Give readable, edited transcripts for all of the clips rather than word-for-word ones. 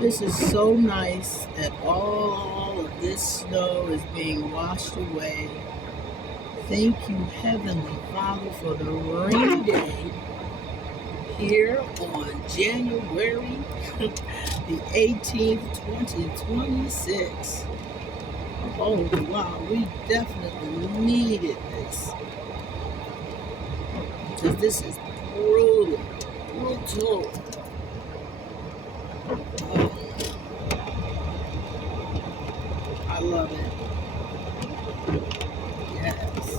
This is so nice that all of this snow is being washed away. Thank you, Heavenly Father, for the rainy day here on January the 18th, 2026. Oh, wow, we definitely needed this because this is brutal, brutal. Oh, I love it. Yes.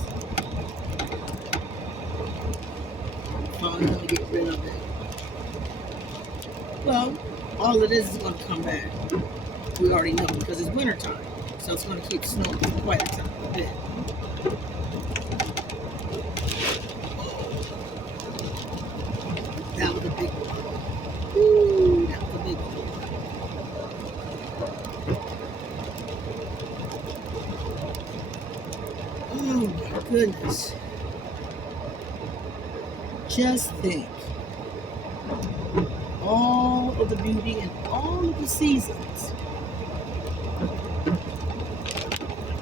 Finally gonna get rid of it. Well, all of this is gonna come back. We already know because it's wintertime. So it's gonna keep snowing for quite a time a bit. That was a big one. Ooh, that was a big one. Oh my goodness. Just think all of the beauty and all of the seasons.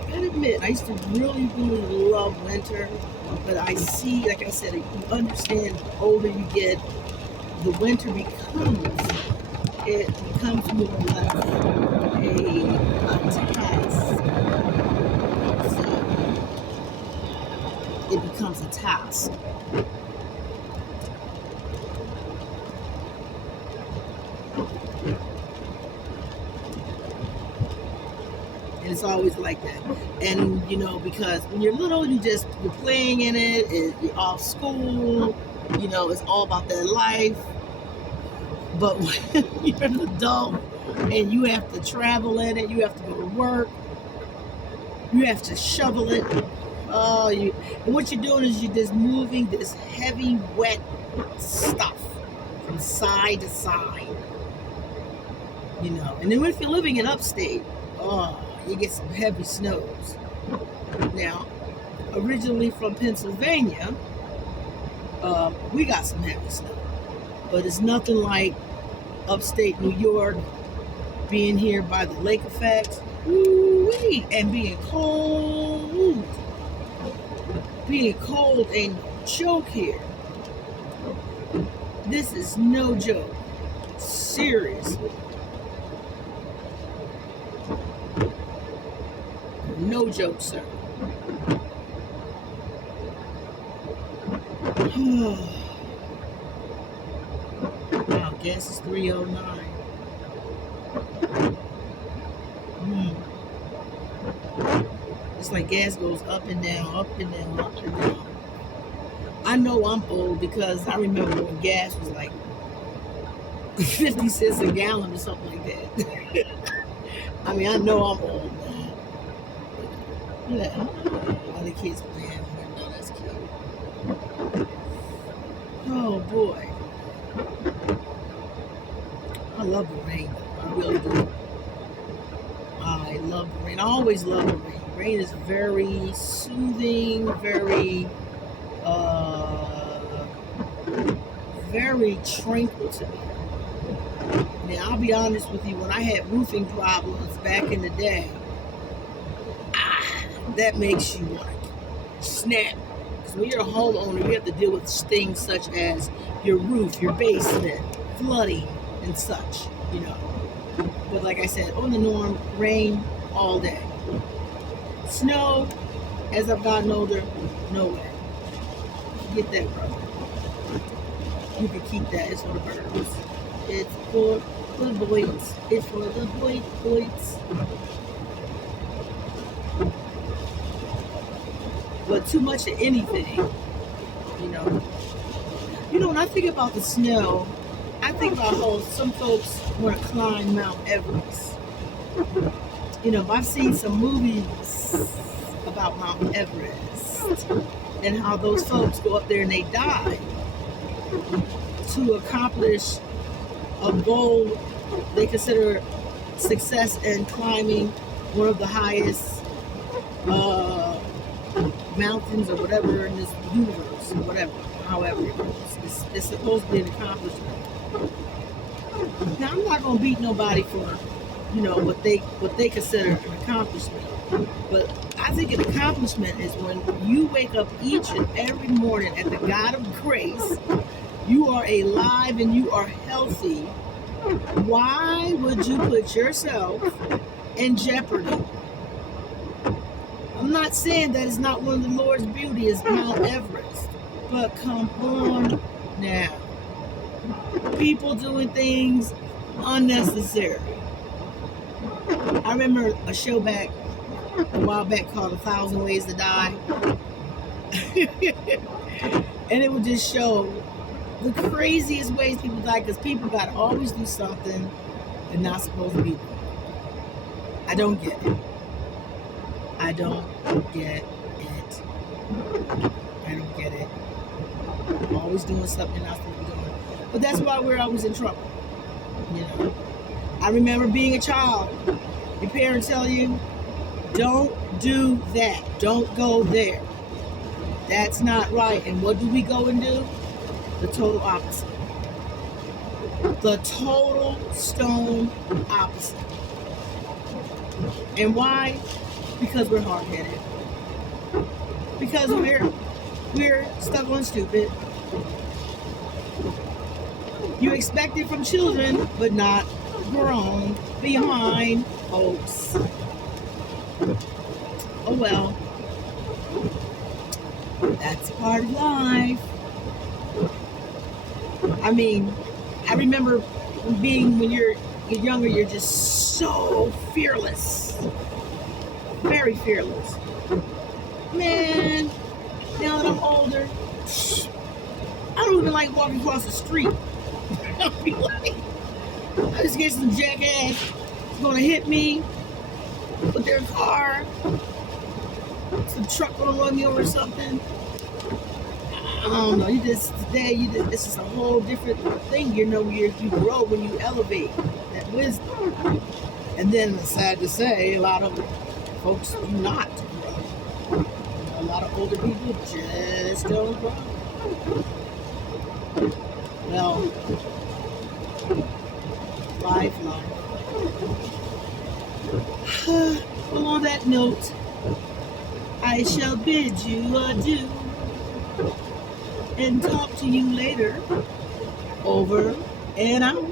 I admit, I used to really, really love winter, but I see, like I said, you understand the older you get, the winter becomes more like a task. So it becomes a task. And it's always like that. And because when you're little, you're playing in it, you're off school, it's all about that life. But when you're an adult and you have to travel in it, you have to go to work, you have to shovel it. And what you're doing is you're just moving this heavy, wet stuff from side to side. And then if you're living in upstate, you get some heavy snows. Now, originally from Pennsylvania, we got some heavy snow, but it's nothing like upstate New York, being here by the lake effect, and being cold and choke here. This is no joke. Seriously. No joke, sir. Wow, gas is $3.09. It's like gas goes up and down, up and down, up and down. I know I'm old because I remember when gas was like 50 cents a gallon or something like that. I mean, I know I'm old, man. Yeah, all the kids playing. No, that's cute. Oh boy, I love the rain. I really do. I love the rain. I always love the rain. Rain is very soothing, very tranquil to me. Now, I'll be honest with you, when I had roofing problems back in the day, that makes you like snap. Because when you're a homeowner, you have to deal with things such as your roof, your basement, flooding, and such, But like I said, on the norm, rain all day. Snow, as I've gotten older, no way. Get that, brother. You can keep that. It's for the birds. It's for the boys. It's for the boys. But too much of anything, when I think about the snow, I think about how some folks want to climb Mount Everest. I've seen some movies about Mount Everest and how those folks go up there and they die to accomplish a goal they consider success in climbing one of the highest mountains or whatever in this universe or whatever, however it goes. It's supposed to be an accomplishment. Now I'm not gonna beat nobody for, what they consider an accomplishment. But I think an accomplishment is when you wake up each and every morning at the God of grace, you are alive and you are healthy. Why would you put yourself in jeopardy? I'm not saying that it's not one of the Lord's beauty is Mount Everest, but come on now. People doing things unnecessary. I remember a show back a while back called A Thousand Ways to Die. And it would just show the craziest ways people die because people got to always do something they're not supposed to be doing. I don't get it. I don't get it. I don't get it. Always doing something they're not supposed to be doing. But that's why we're always in trouble. I remember being a child. Your parents tell you, don't do that. Don't go there. That's not right. And what do we go and do? The total opposite. The total stone opposite. And why? Because we're hard-headed. Because we're stuck on stupid. You expect it from children, but not grown behind folks. Oh well. That's part of life. I mean, I remember when you're younger, you're just so fearless. Very fearless. Man, now that I'm older, I don't even like walking across the street. I feel like I just get some jackass gonna hit me with their car. Some truck gonna run me over or something. I don't know. This is a whole different thing. You grow when you elevate that wisdom. And then it's sad to say, a lot of folks do not grow. A lot of older people just don't grow. Well, life. Well, on that note, I shall bid you adieu and talk to you later. Over and out.